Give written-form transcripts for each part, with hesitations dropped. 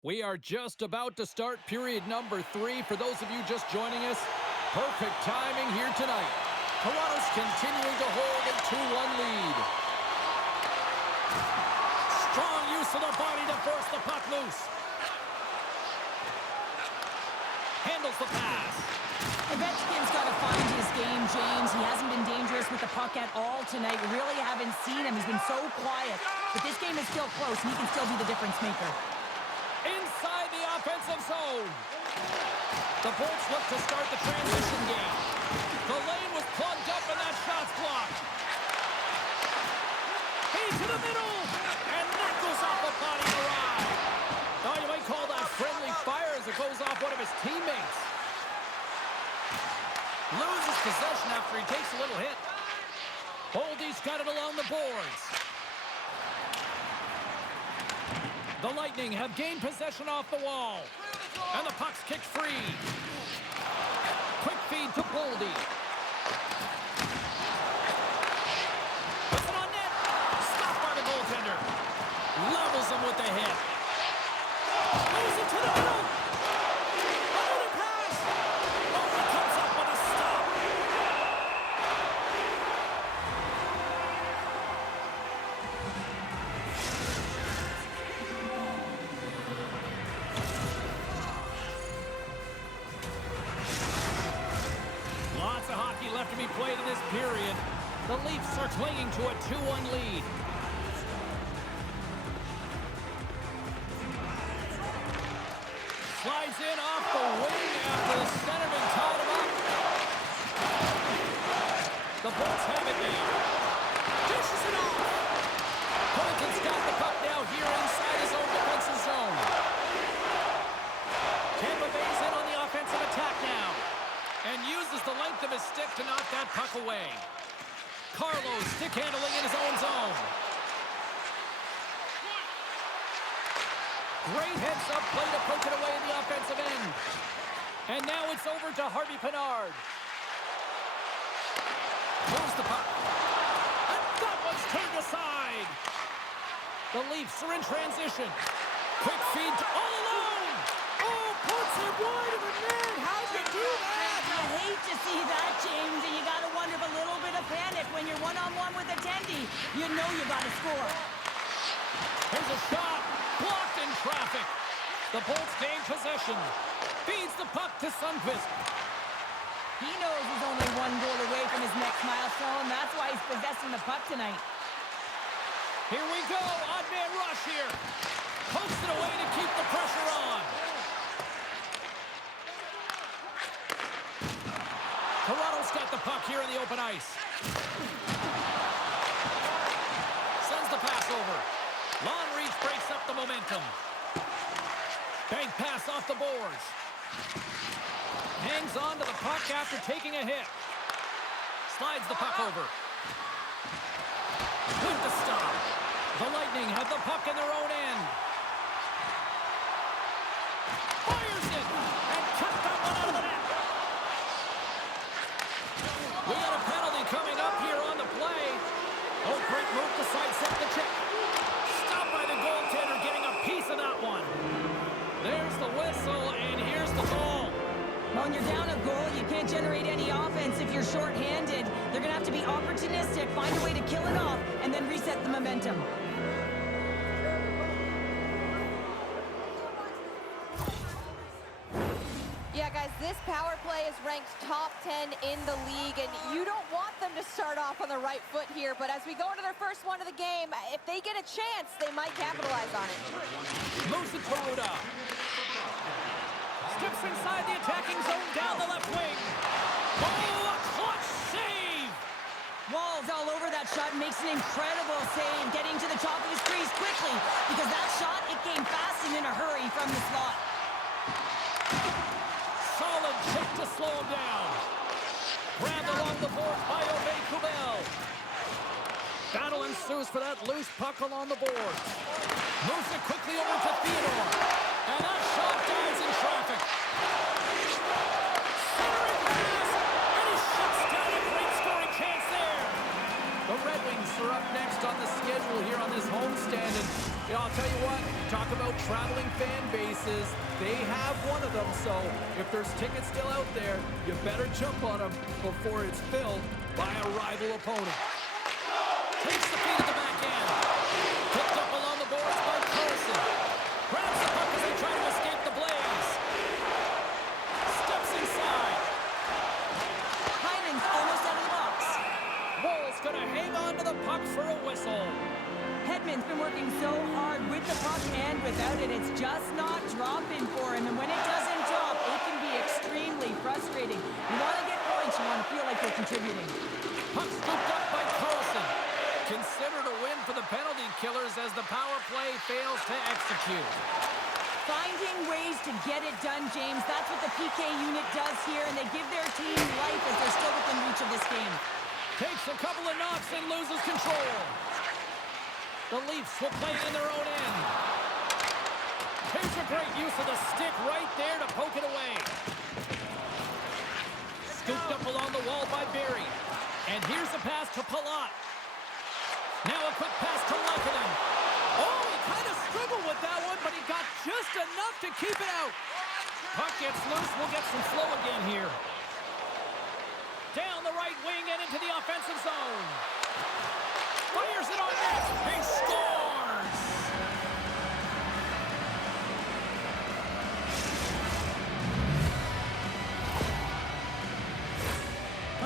We are just about to start period number 3. For those of you just joining us, perfect timing here tonight. Toronto's continuing to hold a 2-1 lead. Strong use of the body to force the puck loose. Handles the pass. Ovechkin's got to find his game, James. He hasn't been dangerous with the puck at all tonight. We really haven't seen him. He's been so quiet. But this game is still close, and he can still be the difference maker. Inside the offensive zone. The Bolts look to start the transition game. The lane was plugged up and that shot's blocked. He to the middle, and that goes off the body of the ride. Oh, you might call that friendly fire as it goes off one of his teammates. Loses possession after he takes a little hit. Boldy's got it along the boards. The Lightning have gained possession off the wall. And the puck's kicked free. Quick feed to Boldy. Puts it on net. Stopped by the goaltender. Levels him with the hit. Moves it to the middle. Another pass. Oh, he comes up with a stop. Lots of hockey left to be played in this period. The Leafs are clinging to a 2-1 lead. Slides in off the wing after the centerman tied him up. The Bolts have it now. Dishes it off. Colton's got the puck now here inside his own defensive zone. Tampa Bay's in on the offensive attack now. And uses the length of his stick to knock that puck away. Carlos stick handling in his own zone. Great heads-up play to poke it away in the offensive end. And now it's over to Harvey Pinard. Moves the puck. And that one's turned aside. The Leafs are in transition. Quick feed to all alone. Oh, puts it wide of the net. How'd you do that? I hate to see that, James, and you got to wonder if a little bit of panic when you're one-on-one with a tendy. You know you got to score. Here's a shot. Blocked in traffic. The Bolts gain possession. Feeds the puck to Sundqvist. He knows he's only one goal away from his next milestone. That's why he's possessing the puck tonight. Here we go. Odd man rush here. Pokes it away to keep the pressure on. Toronto's got the puck here in the open ice. Sends the pass over. Long reach breaks up the momentum. Bank pass off the boards. Hangs on to the puck after taking a hit. Slides the puck over. With the stop. The Lightning have the puck in their own end. Fires it. And cuts that one out of the net. We got a penalty coming up here on the play. Oh, great move to sidestep the check. Stopped by the goaltender, getting a piece of that one. There's the whistle, and here's the goal. When you're down a goal, you can't generate any offense if you're short-handed. They're going to have to be opportunistic, find a way to kill it off, and then reset the momentum. Yeah, guys, this power play is ranked top 10 in the league, and you don't want them to start off on the right foot here, but as we go into their first one of the game, if they get a chance, they might capitalize on it. Moves it to Ruda. Steps inside the attacking zone down the left wing. Oh, a clutch save! Wall's all over that shot, makes an incredible save, getting to the top of his crease quickly, because that shot, it came fast and in a hurry from the slot. Solid check to slow him down. Grabbed along the boards by Kubel. Battle ensues for that loose puck along the boards. Moves it quickly over to Theodore. And that shot dies in traffic. Centering pass. And he shuts down a great scoring chance there. The Red Wings are up next on the schedule here on this homestand. And I'll tell you what, talk about traveling fan bases. They have one of them, so if there's tickets still out there, you better jump on them before it's filled by a rival opponent. Takes the feed at the back end. Picked up along the boards by Carson. Grabs the puck as they try to escape the Blaze. Steps inside. Hyman's almost out of the box. Woll's going to hang on to the puck for a whistle. Hedman's been working so hard with the puck and without it. It's just not dropping for him. And when it doesn't drop, it can be extremely frustrating. You want to get points. You want to feel like you're contributing. Puck scooped up by Carlson. Considered a win for the penalty killers as the power play fails to execute. Finding ways to get it done, James. That's what the PK unit does here, and they give their team life as they're still within reach of this game. Takes a couple of knocks and loses control. The Leafs will play it in their own end. Here's a great use of the stick right there to poke it away. Scooped up along the wall by Barry. And here's the pass to Palat. Now a quick pass to Lehkonen. Oh, he kind of struggled with that one, but he got just enough to keep it out. Puck gets loose. We'll get some flow again here. Down the right wing and into the offensive zone. Fires it on net. He scores!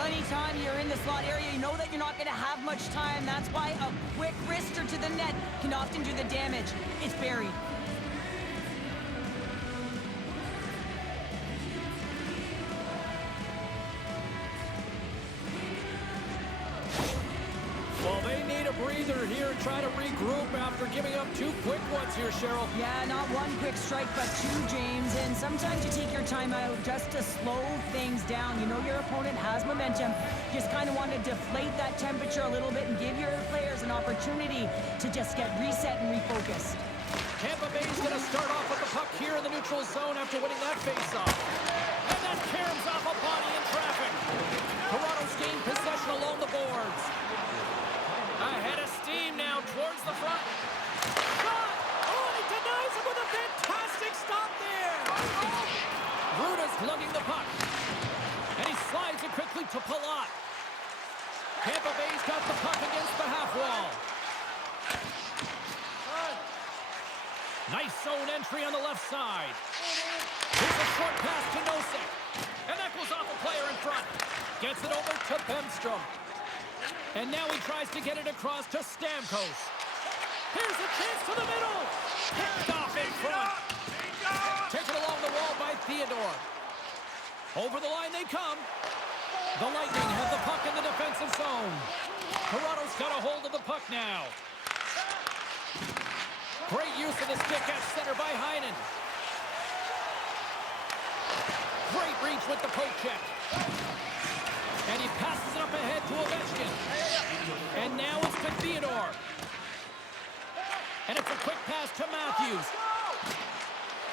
Anytime you're in the slot area, you know that you're not going to have much time. That's why a quick wrister to the net can often do the damage. It's buried. Well, they need a breather here and try to regroup after giving up two quick ones here, Cheryl. Yeah, not one quick strike, but two, James. And sometimes you take your time out just to slow things down. You know your opponent has momentum. Just kind of want to deflate that temperature a little bit and give your players an opportunity to just get reset and refocused. Tampa Bay's going to start off with the puck here in the neutral zone after winning that faceoff. And that caroms off a body in traffic. Toronto's gained possession along the boards. Ahead of steam now towards the front. Shot! Oh, and he denies him with a fantastic stop there. Ruda's lugging the puck. And he slides it quickly to Palat. Tampa Bay's got the puck against the half wall. Nice zone entry on the left side. Here's a short pass to Nosek. And that goes off a player in front. Gets it over to Bemstrom. And now he tries to get it across to Stamkos. Here's a chance to the middle. Picked off in front. Taken along the wall by Theodore. Over the line they come. The Lightning have the puck in the defensive zone. Toronto's got a hold of the puck now. Great use of the stick at center by Heinen. Great reach with the poke check. And he passes it up ahead to Ovechkin. And now it's to Theodore. And it's a quick pass to Matthews.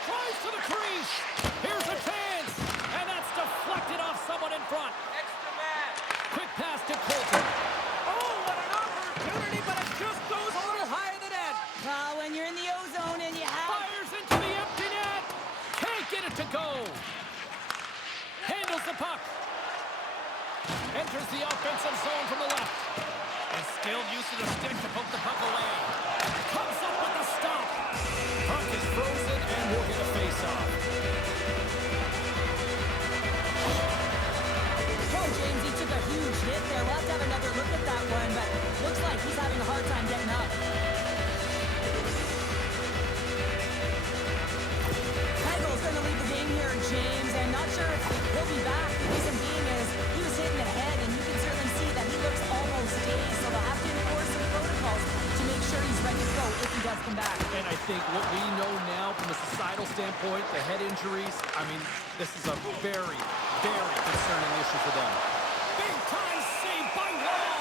Tries to the crease. Here's a chance. And that's deflected off someone in front. Extra man. Quick pass to Colton. Oh, what an opportunity, but it just goes a little higher than that. When you're in the ozone and you have... Fires into the empty net. Can't get it to go. Handles the puck. Enters the offensive zone from the left. And skilled use of the stick to poke the puck away. Comes up with the stop. Puck is frozen and we'll get a face-off. Oh, James, he took a huge hit there. We'll have to have another look at that one, but looks like he's having a hard time getting up. Hegel's going to leave the game here, James, and not sure if he'll be back. The reason being is he was hitting the head, and you can certainly see that he looks almost dazed, so they'll have to enforce some protocols to make sure he's ready to go if he does come back. And I think what we know now from a societal standpoint, the head injuries, I mean, this is a very, very concerning issue for them. Big time save by Wall.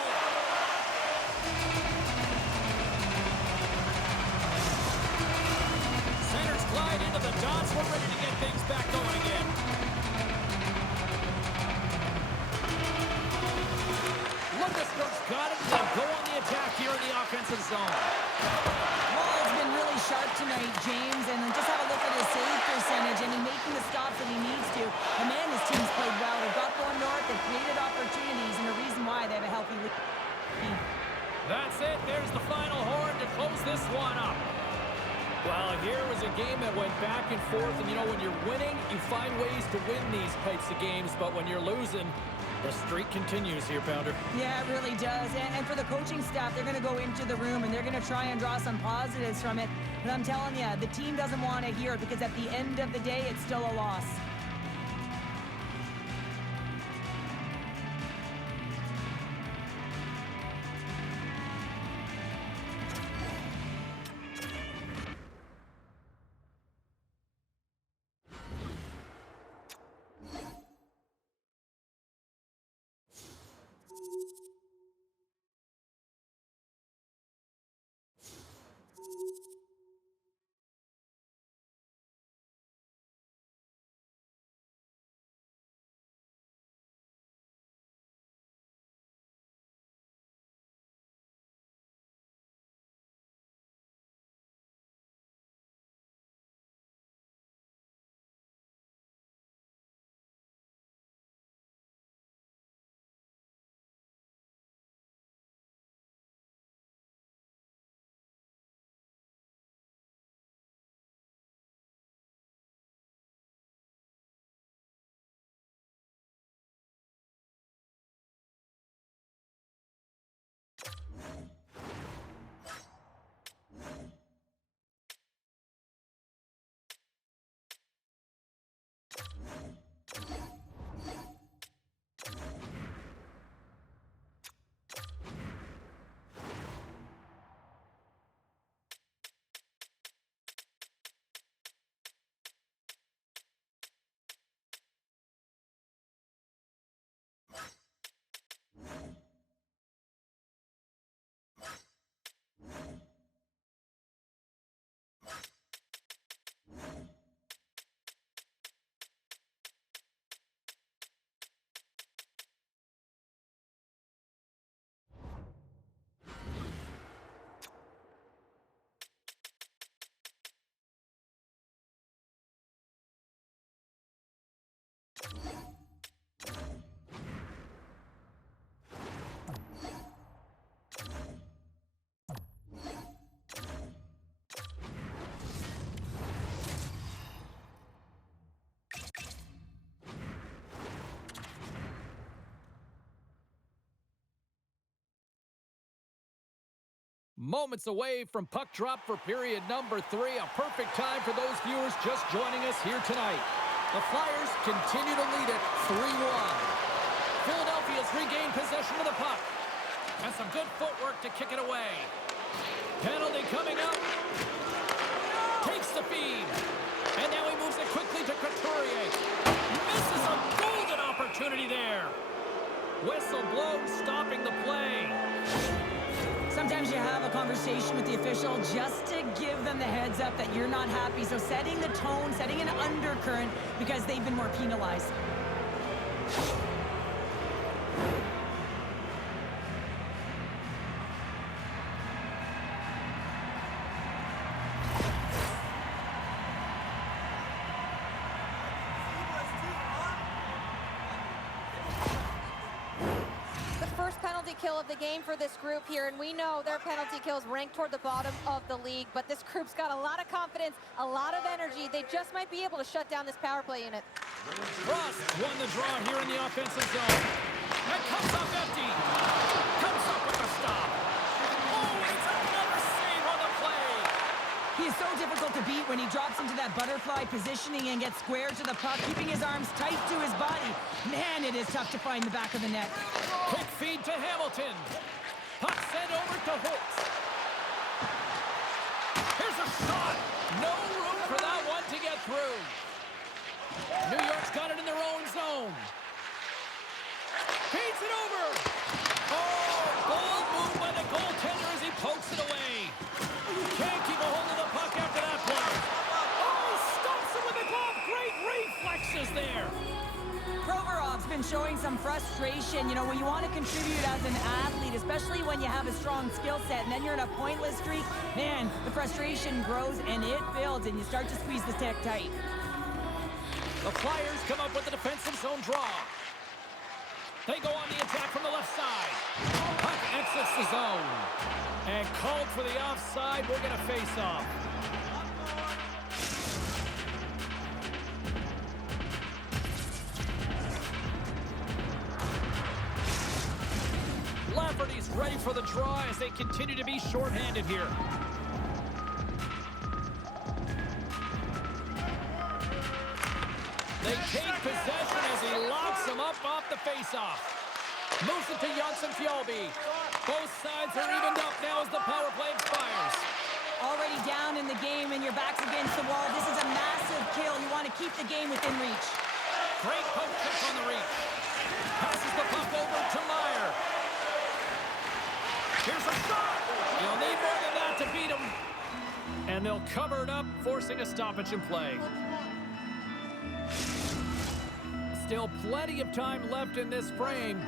Centers glide into the dots. We're ready to get things back going again. Lundeskog's got it. They'll go on the attack here in the offensive zone. Wall's been really sharp tonight, James, and just have a look at his save percentage and in making the stops that he needs to. And man, his team's played well. They've got going north, they've created opportunities, and the reason why they have a healthy lead. That's it. There's the final horn to close this one up. Well, here was a game that went back and forth, and you know, when you're winning, you find ways to win these types of games, but when you're losing, the streak continues here, Pounder. Yeah, it really does. And for the coaching staff, they're going to go into the room and they're going to try and draw some positives from it. But I'm telling you, the team doesn't want to hear it because at the end of the day, it's still a loss. Moments away from puck drop for period number 3. A perfect time for those viewers just joining us here tonight. The Flyers continue to lead it 3-1. Philadelphia's regained possession of the puck. And some good footwork to kick it away. Penalty coming up. Takes the feed. And now he moves it quickly to Couturier. Misses a golden opportunity there. Whistle blows, stopping the play. Sometimes you have a conversation with the official just to give them the heads up that you're not happy. So setting the tone, setting an undercurrent because they've been more penalized. Kill of the game for this group here, and we know their penalty kills rank toward the bottom of the league, but this group's got a lot of confidence, a lot of energy. They just might be able to shut down this power play unit. Frost won the draw here in the offensive zone. That comes up empty. Comes up with a stop. Oh, it's another save on the play. He is so difficult to beat when he drops into that butterfly positioning and gets square to the puck, keeping his arms tight to his body. Man, it is tough to find the back of the net. Quick feed to Hamilton. Puck sent over to Holtz. Here's a shot. No room for that one to get through. New York's got it in their own zone. Feeds it over. Oh, bold move by the goaltender as he pokes it away. Can't keep a hold of the puck after that one. Oh, stops it with a glove. Great reflexes there. Provorov's been showing showing some frustration. You know, when you want to contribute as an athlete, especially when you have a strong skill set, and then you're in a pointless streak, man, the frustration grows and it builds, and you start to squeeze the stick tight. The Flyers come up with the defensive zone draw. They go on the attack from the left side. Puck exits the zone. And called for the offside. We're going to face off. Lafferty's ready for the draw as they continue to be shorthanded here. They take possession as he locks him up off the faceoff. Moves it to Johnson-Fjolby. Both sides are evened up now as the power play expires. Already down in the game and your back's against the wall. This is a massive kill. You want to keep the game within reach. Great poke check on the reach. Passes the puck over to Meyer. Here's a shot. You'll need more than that to beat him. And they'll cover it up, forcing a stoppage in play. Still plenty of time left in this frame.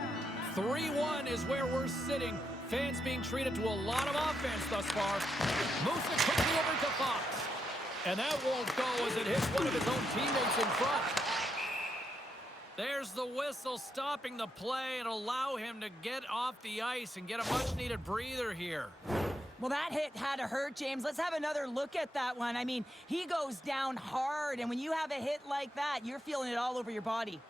3-1 is where we're sitting. Fans being treated to a lot of offense thus far. Moves it quickly over to Fox. And that won't go as it hits one of his own teammates in front. There's the whistle stopping the play and allow him to get off the ice and get a much-needed breather here. Well, that hit had to hurt, James. Let's have another look at that one. I mean, he goes down hard, and when you have a hit like that, you're feeling it all over your body.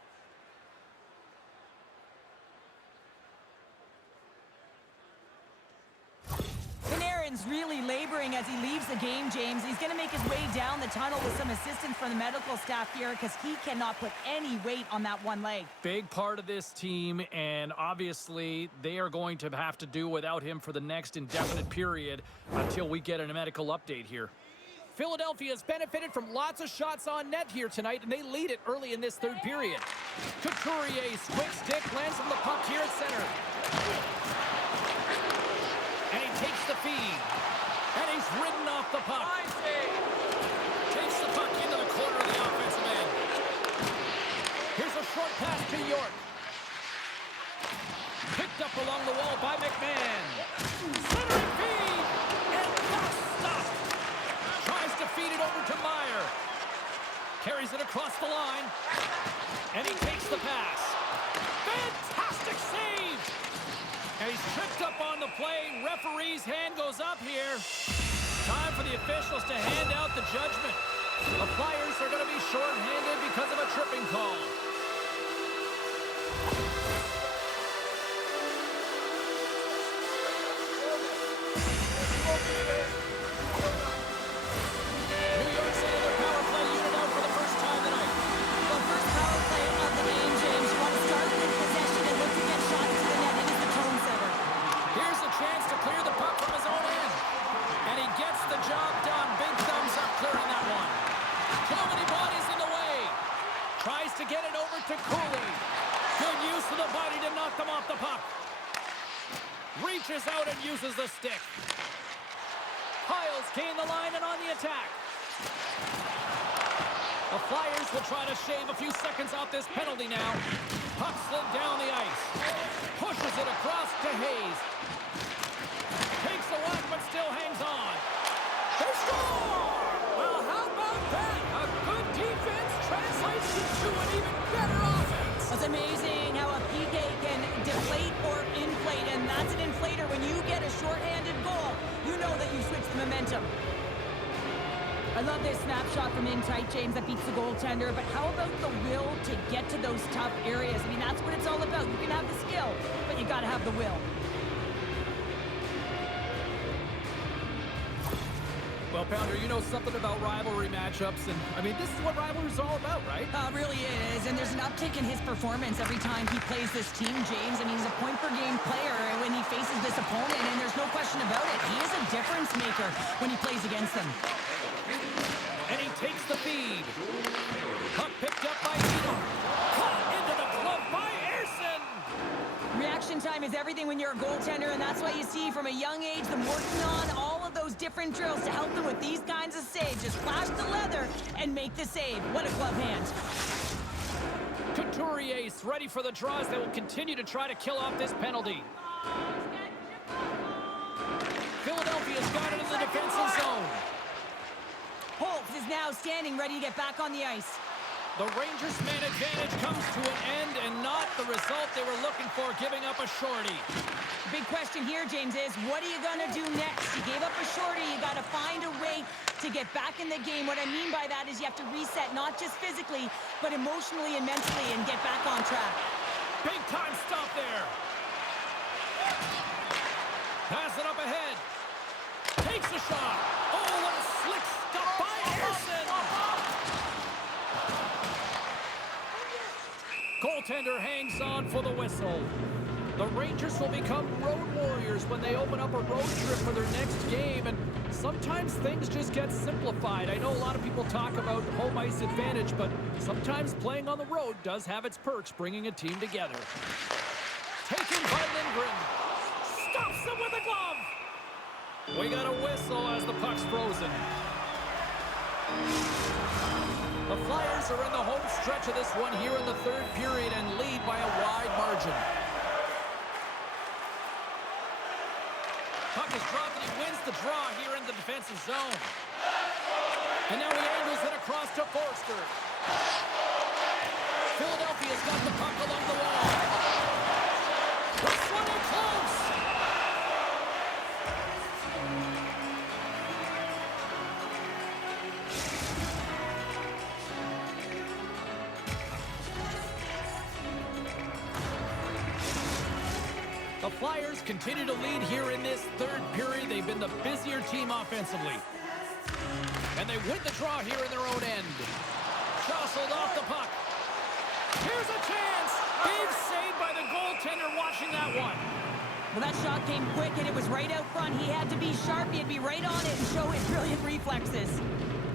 Panarin's really laboring as he leaves the game, James. He's going to make his way down the tunnel with some assistance from the medical staff here because he cannot put any weight on that one leg. Big part of this team, and obviously they are going to have to do without him for the next indefinite period until we get a medical update here. Philadelphia's benefited from lots of shots on net here tonight, and they lead it early in this third period. Couturier's quick stick lands on the puck here at center. And he takes the feed. And he's ridden off the puck. Takes the puck into the corner of the offensive end. Here's a short pass to York. Picked up along the wall by McMahon. Centering feed. And that's stopped. Tries to feed it over to Meyer. Carries it across the line. And he takes the pass. Fantastic save. And he's tripped up on the play. Referee's hand goes up here. Time for the officials to hand out the judgment. The Flyers are going to be shorthanded because of a tripping call. New York City, their power play unit out for the first time tonight. Well, first power play of the game, James. You want to start with possession and look to get shots to the net. It is the tone setter. Here's a chance to clear the puck from his own end. And he gets the job done. Big thumbs up clearing that one. Too many bodies in the way. Tries to get it over to Cooley. Good use of the body to knock them off the puck. Reaches out and uses the stick. Hiles gain the line and on the attack. The Flyers will try to shave a few seconds off this penalty now. Puck slid down the ice. Pushes it across to Hayes. Takes the whack but still hangs on. They score! Well, how about that? A good defense translates into an even better offense. It's amazing how a PK can deflate or inflate, and that's an inflator. When you get a shorthanded goal, you know that you switch the momentum. I love this snapshot from in tight, James, that beats the goaltender, but how about the will to get to those tough areas? I mean, that's what it's all about. You can have the skill, but you got to have the will. Well, Pounder, you know something about rivalry matchups, and I mean, this is what rivalry is all about, right? Really is, and there's an uptick in his performance every time he plays this team, James. I mean, he's a point-per-game player when he faces this opponent, and there's no question about it. He is a difference maker when he plays against them. And he takes the feed. Puck picked up by Eno. Caught into the glove by Ersson. Reaction time is everything when you're a goaltender, and that's why you see from a young age them working on all of those different drills to help them with these kinds of saves. Just flash the leather and make the save. What a glove hand. Couturier ready for the draws. They will continue to try to kill off this penalty. Philadelphia's got it in the defensive zone. Holtz is now standing ready to get back on the ice. The Rangers' man advantage comes to an end and not the result they were looking for, giving up a shorty. Big question here, James, is what are you going to do next? You gave up a shorty. You got to find a way to get back in the game. What I mean by that is you have to reset, not just physically, but emotionally and mentally, and get back on track. Big time stop there. Pass it up ahead. Takes a shot. Oh, what a slick stop by Anderson. Goaltender hangs on for the whistle. The Rangers will become road warriors when they open up a road trip for their next game, and sometimes things just get simplified. I know a lot of people talk about home ice advantage, but sometimes playing on the road does have its perks, bringing a team together. Taken by Lindgren. Stops him with a glove. We got a whistle as the puck's frozen. The Flyers are in the home stretch of this one here in the third period and lead by a wide margin. Puck is dropped and he wins the draw here in the defensive zone. And now he angles it across to Forster. Philadelphia's got the puck along the wall. This one in close. The Flyers continue to lead here in this third period. They've been the busier team offensively. And they win the draw here in their own end. Jostled off the puck. Here's a chance. Big save by the goaltender watching that one. Well, that shot came quick, and it was right out front. He had to be sharp. He had to be right on it and show his brilliant reflexes.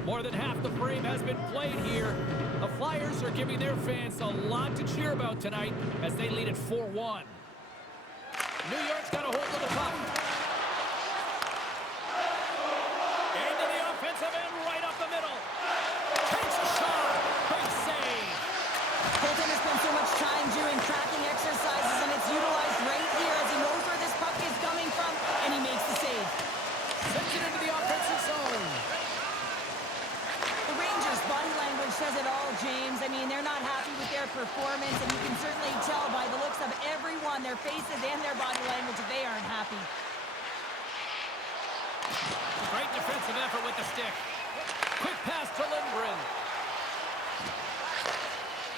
More than half the frame has been played here. The Flyers are giving their fans a lot to cheer about tonight as they lead at 4-1. New York's got a hold of the puck. Into the offensive end, right up the middle. Takes a shot. Big save. Goaltender spent so much time doing tracking exercises, and it's utilized right here as he knows where this puck is coming from, and he makes the save. Sends it into the offensive zone. The Rangers' body language says it all, James. I mean, they're not happy with their performance, and you can certainly tell by the looks of everyone, their faces and their body language, that they aren't happy. Great defensive effort with the stick. Quick pass to Lindgren.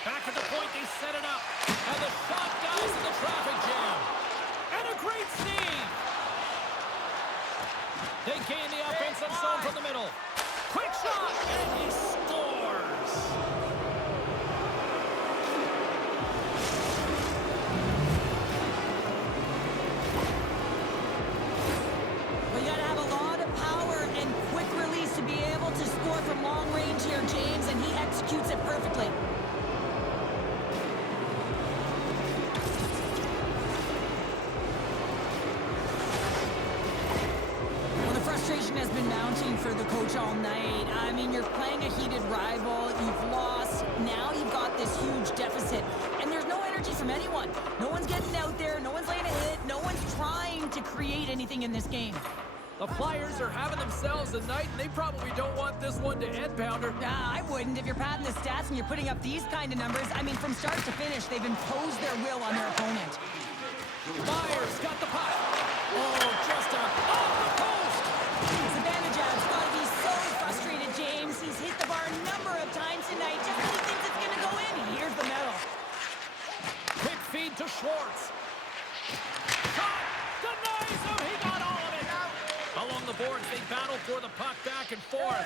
Back at the point, they set it up. And the shot dies in the traffic jam. And a great save. They gain the offensive zone from the middle. Quick shot, and he scores. Well, you got to have a lot of power and quick release to be able to score from long range here, James, and he executes it perfectly. Frustration has been mounting for the coach all night. I mean, you're playing a heated rival, you've lost, now you've got this huge deficit, and there's no energy from anyone. No one's getting out there, no one's laying a hit, no one's trying to create anything in this game. The Flyers are having themselves a night, and they probably don't want this one to end, Pounder. I wouldn't. If you're padding the stats and you're putting up these kind of numbers, I mean, from start to finish, they've imposed their will on their opponent. Myers got the puck. Oh, just off the post. Zibanejad's got to be so frustrated, James. He's hit the bar a number of times tonight just when he thinks it's going to go in. Here's the medal. Quick feed to Schwartz. Shot! Denies him! He got all of it! Along the boards, they battle for the puck back and forth.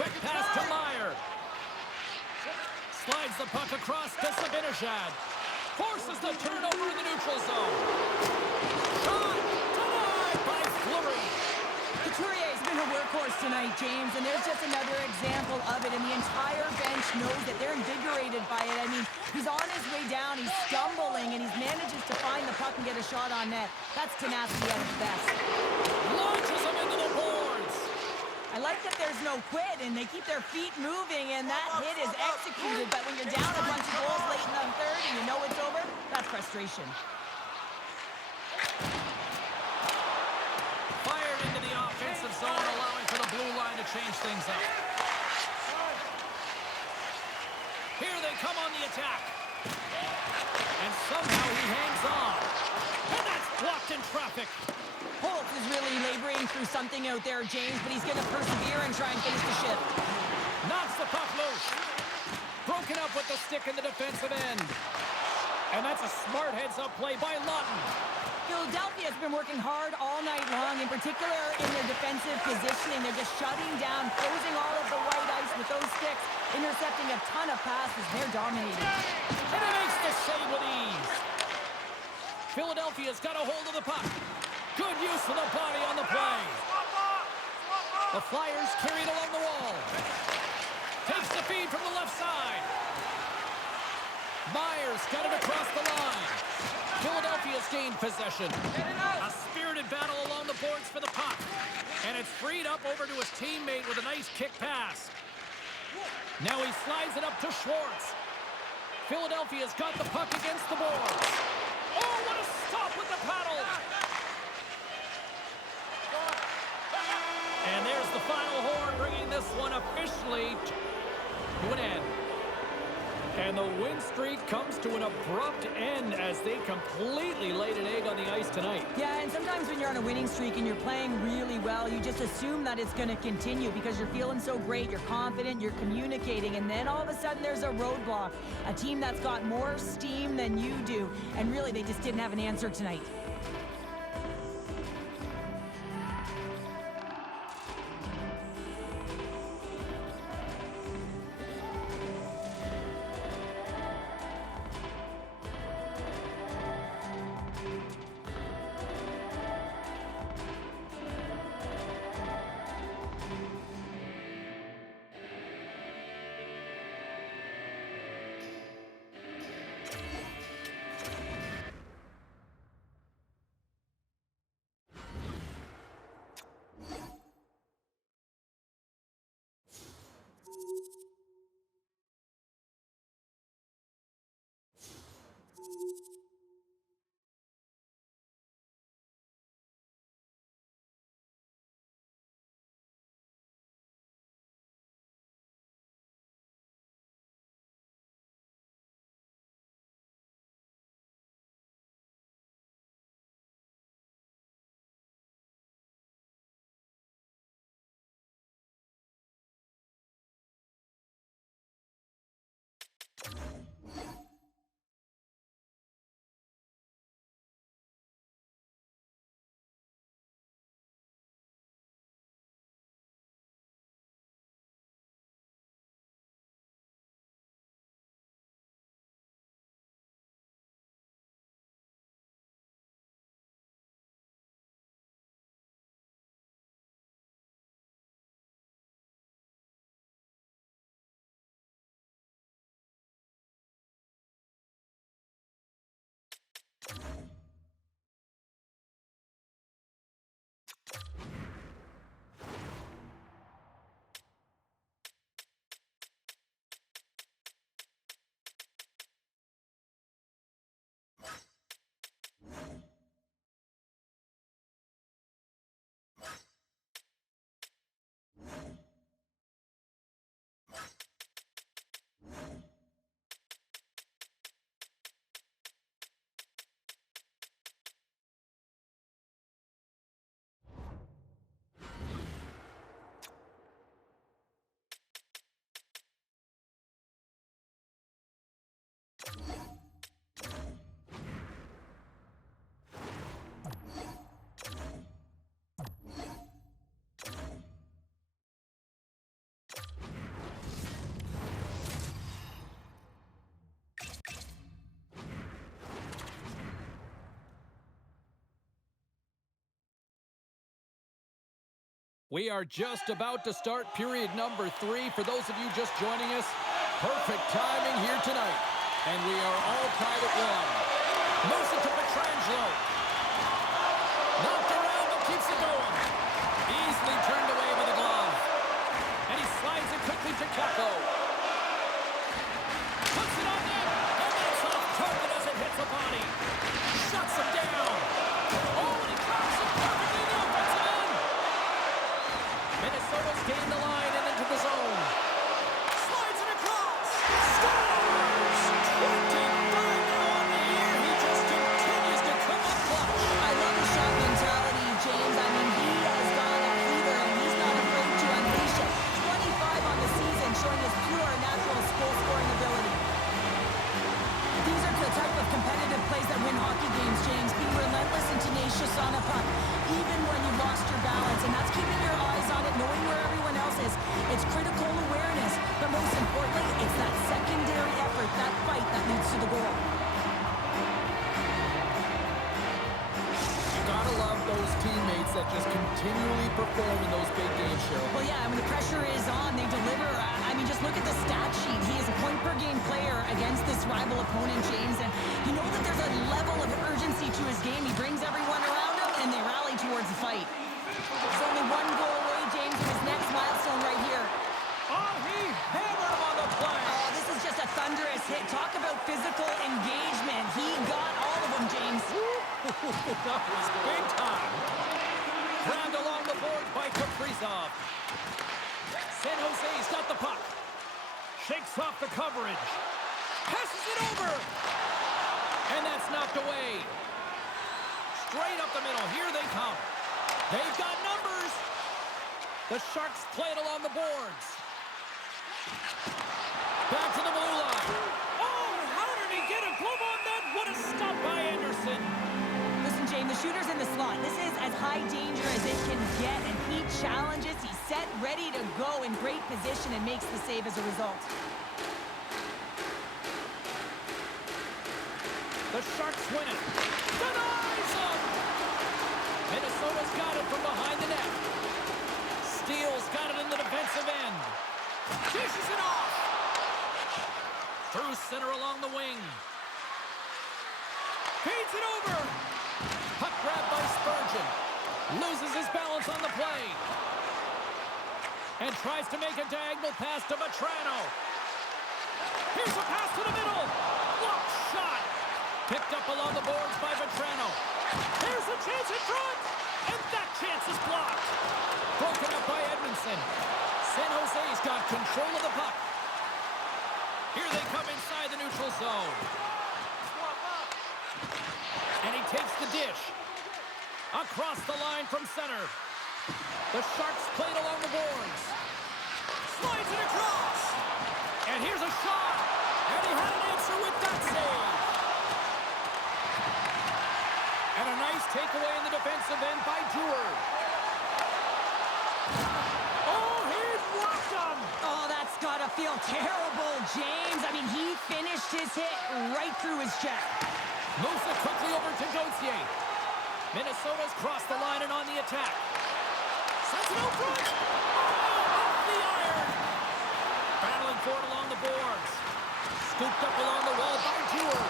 Quick pass to Meyer. Slides the puck across to Zibanejad. Forces the turnover in the neutral zone. Shot! Denied by Fleury. Couturier's been a workhorse tonight, James, and there's just another example of it, and the entire bench knows that they're invigorated by it. I mean, he's on his way down, he's stumbling, and he manages to find the puck and get a shot on net. That's tenacity at its best. Launches him into the boards. I like that there's no quit, and they keep their feet moving, and that hit is executed. But when you're down a bunch of goals late in the third and you know it's over, that's frustration. Fired into the offensive zone, allowing for the blue line to change things up. Here they come on the attack. And somehow he hangs on. And that's blocked in traffic. Holtz is really laboring through something out there, James, but he's going to persevere and try and finish the shift. Knocks the puck loose. Broken up with the stick in the defensive end. And that's a smart heads-up play by Lawton. Philadelphia's been working hard all night long, in particular in their defensive positioning. They're just shutting down, closing all of the white ice with those sticks, intercepting a ton of passes. They're dominating. And he makes the save with ease. Philadelphia's got a hold of the puck. Good use of the body on the play. The Flyers carried along the wall. Takes the feed from the left side. Myers got it across the line. Philadelphia's gained possession. A spirited battle along the boards for the puck. And it's freed up over to his teammate with a nice kick pass. Now he slides it up to Schwartz. Philadelphia's got the puck against the boards. Oh, what a stop with the paddle! And there's the final horn, bringing this one officially to an end. And the win streak comes to an abrupt end as they completely laid an egg on the ice tonight. Yeah, and sometimes when you're on a winning streak and you're playing really well, you just assume that it's going to continue because you're feeling so great, you're confident, you're communicating, and then all of a sudden there's a roadblock. A team that's got more steam than you do, and really they just didn't have an answer tonight. We are just about to start period number 3. For those of you just joining us, perfect timing here tonight. And we are all tied at 1. Moves it to Pietrangelo. Knocked around, but keeps it going. Easily turned away with a glove. It's that secondary effort, that fight that leads to the goal. You gotta love those teammates that just continually perform in those big games, Cheryl. Well, yeah, when the pressure is on, they deliver. I mean, just look at the stat sheet. He is a point-per-game player against this rival opponent, James, and you know that there's a level of urgency to his game. He brings everyone around him, and they rally towards the fight. There's only one goal away, James, from his next milestone right here. Oh, he hammered him on the play. Oh, this is just a thunderous hit. Talk about physical engagement. He got all of them, James. That was big time. Grabbed along the boards by Kaprizov. San Jose's got the puck. Shakes off the coverage. Passes it over. And that's knocked away. Straight up the middle. Here they come. They've got numbers. The Sharks play it along the boards. Back to the blue line. Oh, how did he get a glove on that? What a stop by Anderson. Listen, James, the shooter's in the slot. This is as high danger as it can get, and he challenges. He's set, ready to go in great position, and makes the save as a result. The Sharks win it. Denies him! Minnesota's got it from behind the net. Steele's got it in the defensive end. Dishes it off. Through center along the wing. Feeds it over. Puck grabbed by Spurgeon. Loses his balance on the play. And tries to make a diagonal pass to Vetrano. Here's a pass to the middle. Blocked shot. Picked up along the boards by Vetrano. Here's a chance in front. And that chance is blocked. Broken up by Edmondson. San Jose's got control of the puck. Here they come inside the neutral zone. And he takes the dish. Across the line from center. The Sharks played along the boards. Slides it across. And here's a shot. And he had an answer with that save. And a nice takeaway in the defensive end by Dewar. Oh, he's rocked him. Oh, that's got to feel terrible, James. I mean, he finished his hit right through his chest. Moves it quickly over to Gauthier. Minnesota's crossed the line and on the attack. Sets it out front. Oh, off the iron. Battling for it along the boards. Scooped up along the wall by Dewar.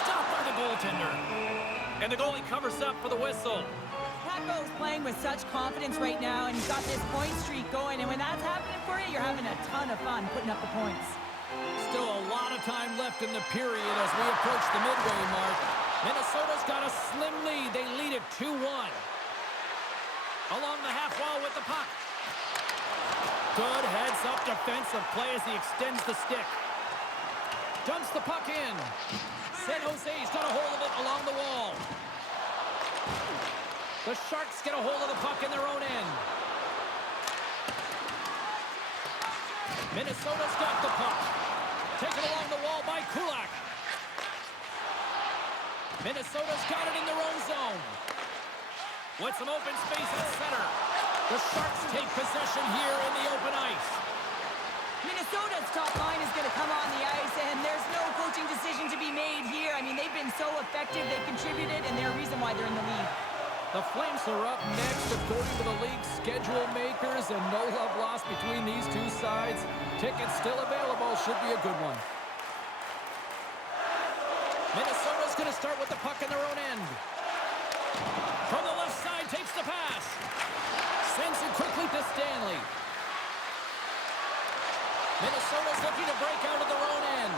Stopped by the goaltender. And the goalie covers up for the whistle. Paco's playing with such confidence right now, and he's got this point streak going. And when that's happening for you, you're having a ton of fun putting up the points. Still a lot of time left in the period as we approach the midway mark. Minnesota's got a slim lead. They lead it 2-1. Along the half wall with the puck. Good heads-up defensive play as he extends the stick. Dumps the puck in. San Jose's got a hold of it along the wall. The Sharks get a hold of the puck in their own end. Minnesota's got the puck. Taken along the wall by Kulak. Minnesota's got it in their own zone. With some open space at center. The Sharks take possession here in the open ice. Minnesota's top line is going to come on the ice, and there's no coaching decision to be made here. I mean, they've been so effective, they contributed, and they're a reason why they're in the lead. The Flames are up next according to the league's schedule makers, and no love lost between these two sides. Tickets still available. Should be a good one. Minnesota's going to start with the puck in their own end. From the left side, takes the pass. Sends it quickly to Stanley. Minnesota's looking to break out of their own end.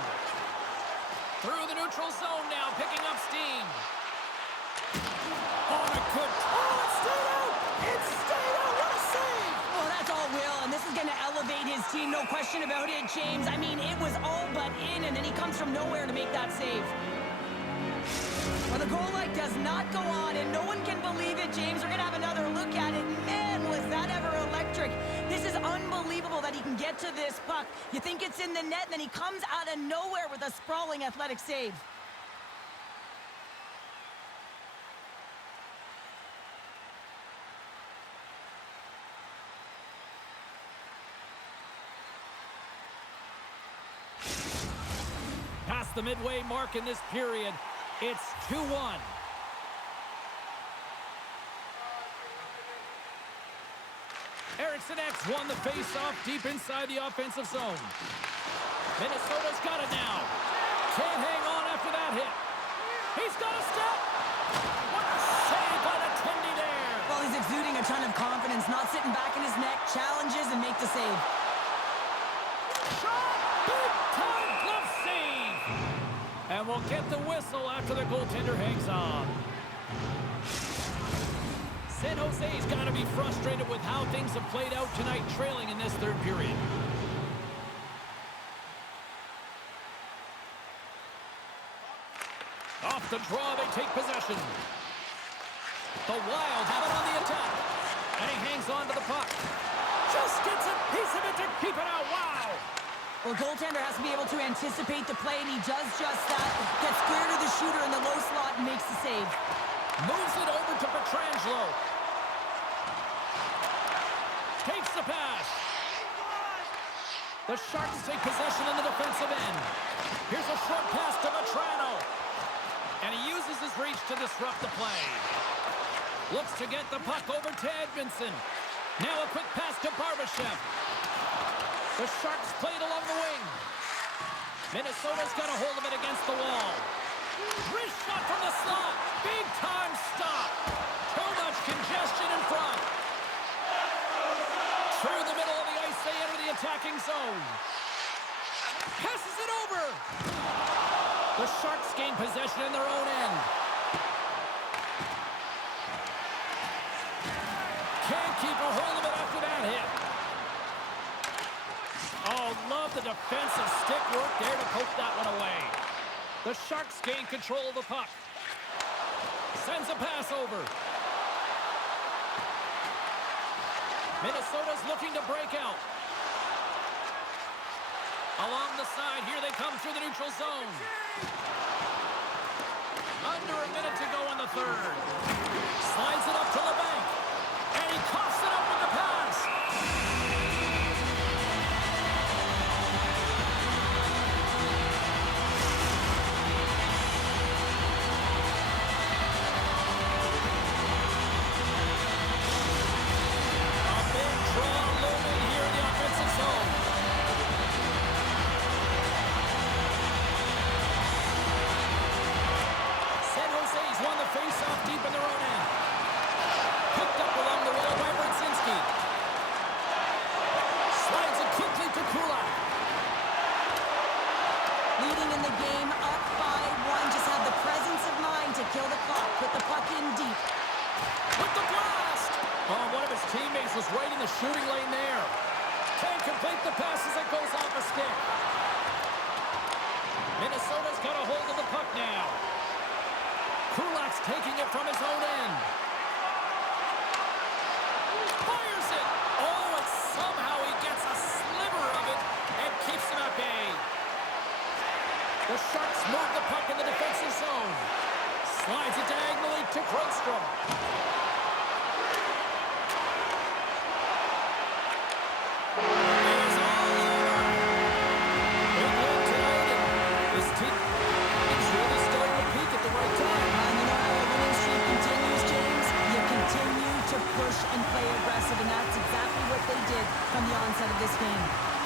Through the neutral zone now, picking up steam. On a good... Oh, it stayed out! It stayed out! What a save! Well, that's all Will, and this is going to elevate his team, no question about it, James. I mean, it was all but in, and then he comes from nowhere to make that save. Well, the goal light does not go on, and no one can believe it, James. We're going to have another look at it. Man, was that ever electric. This is unbelievable that he can get to this puck. You think it's in the net, and then he comes out of nowhere with a sprawling athletic save. the midway mark in this period. It's 2-1. Erickson X won the face-off deep inside the offensive zone. Minnesota's got it now. Can't hang on after that hit. He's got a step. What a save by the Tendy there. Well, he's exuding a ton of confidence, not sitting back in his neck, challenges and make the save. Shot! Big time glove save. And we'll get the whistle after the goaltender hangs on. San Jose's got to be frustrated with how things have played out tonight, trailing in this third period. Off the draw, they take possession. The Wild have it on the attack. And he hangs on to the puck. Just gets a piece of it to keep it out. Wow! Well, goaltender has to be able to anticipate the play, and he does just that. Gets clear to the shooter in the low slot and makes the save. Moves it over to Pietrangelo. Takes the pass. The Sharks take possession in the defensive end. Here's a short pass to Vetrano. And he uses his reach to disrupt the play. Looks to get the puck over to Edmondson. Now a quick pass to Barbashev. The Sharks played along the wing. Minnesota's got a hold of it against the wall. Wrist shot from the slot. Big time stop. Too much congestion in front. Through the middle of the ice, they enter the attacking zone. Passes it over. The Sharks gain possession in their own end. Can't keep a hold of it after that hit. Oh, love the defensive stick work there to poke that one away. The Sharks gain control of the puck. Sends a pass over. Minnesota's looking to break out. Along the side, here they come through the neutral zone. Under a minute to go in the third. Slides it up to the bank. And he coughs it up with the pass. A big draw looming here in the offensive zone. San Jose's won the face-off deep in their own end. Picked up along the wall by Brzezinski. Slides it quickly to Kulak. Leading in the game, up by one. Just have the presence of mind to kill the clock. Put the puck in deep. With the blast! Oh, one of his teammates was right in the shooting lane there. Can't complete the pass as it goes off a stick. Minnesota's got a hold of the puck now. Kulak's taking it from his own end. Fires it! Oh, and somehow he gets a sliver of it and keeps him at bay. The Sharks move the puck in the defensive zone. Slides it diagonally to Grundstrom. It is all over. Big win tonight, and this team is really starting to peak at the right time. And you know how a winning streak continues, James? You continue to push and play aggressive, and that's exactly what they did from the onset of this game.